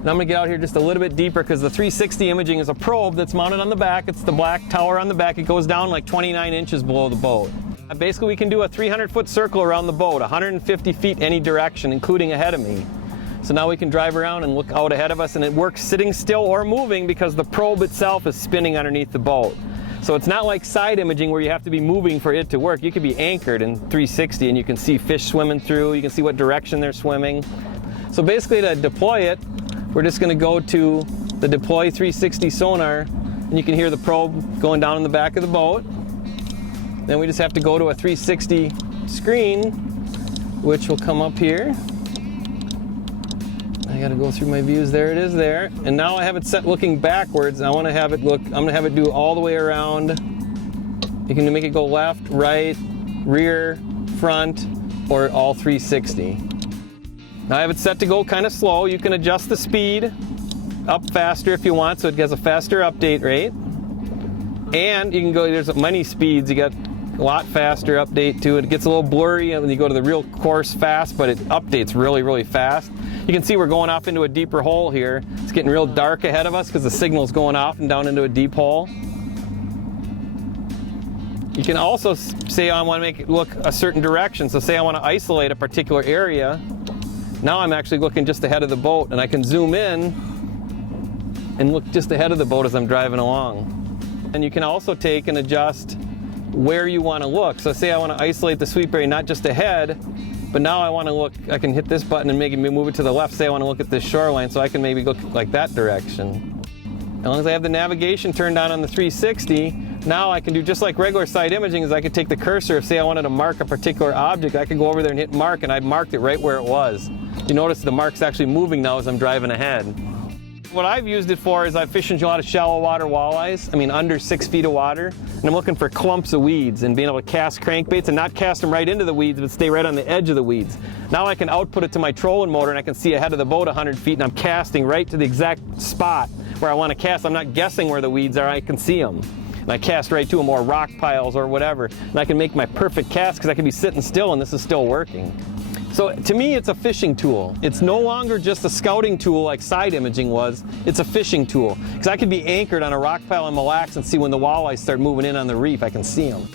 And I'm gonna get out here just a little bit deeper because the 360 imaging is a probe that's mounted on the back. It's the black tower on the back. It goes down like 29 inches below the boat. Basically, we can do a 300-foot circle around the boat, 150 feet any direction, including ahead of me. So now we can drive around and look out ahead of us, and it works sitting still or moving because the probe itself is spinning underneath the boat. So it's not like side imaging where you have to be moving for it to work. You could be anchored in 360 and you can see fish swimming through. You can see what direction they're swimming. So basically, to deploy it, we're just going to go to the deploy 360 sonar, and you can hear the probe going down in the back of the boat. Then we just have to go to a 360 screen, which will come up here. I got to go through my views. There it is there. And now I have it set looking backwards. I want to have it look, I'm going to have it do all the way around. You can make it go left, right, rear, front, or all 360. Now I have it set to go kind of slow. You can adjust the speed up faster if you want, so it has a faster update rate. And you can go, there's many speeds. You got a lot faster update to it. It gets a little blurry when you go to the real course fast, but it updates really, really fast. You can see we're going off into a deeper hole here. It's getting real dark ahead of us because the signal's going off and down into a deep hole. You can also say I want to make it look a certain direction. So say I want to isolate a particular area. Now I'm actually looking just ahead of the boat, and I can zoom in and look just ahead of the boat as I'm driving along. And you can also take and adjust where you want to look. So say I want to isolate the sweep area not just ahead, but now I want to look, I can hit this button and maybe move it to the left. Say I want to look at this shoreline, so I can maybe look like that direction. As long as I have the navigation turned on the 360, now I can do just like regular side imaging, is I could take the cursor, if say I wanted to mark a particular object, I could go over there and hit mark, and I've marked it right where it was. You notice the mark's actually moving now as I'm driving ahead. What I've used it for is I've fished in a lot of shallow water walleyes, under 6 feet of water, and I'm looking for clumps of weeds and being able to cast crankbaits and not cast them right into the weeds, but stay right on the edge of the weeds. Now I can output it to my trolling motor and I can see ahead of the boat 100 feet, and I'm casting right to the exact spot where I want to cast. I'm not guessing where the weeds are, I can see them. And I cast right to them, or rock piles or whatever, and I can make my perfect cast because I can be sitting still and this is still working. So to me, it's a fishing tool. It's no longer just a scouting tool like side imaging was. It's a fishing tool. Because I could be anchored on a rock pile in Mille Lacs and see when the walleyes start moving in on the reef, I can see them.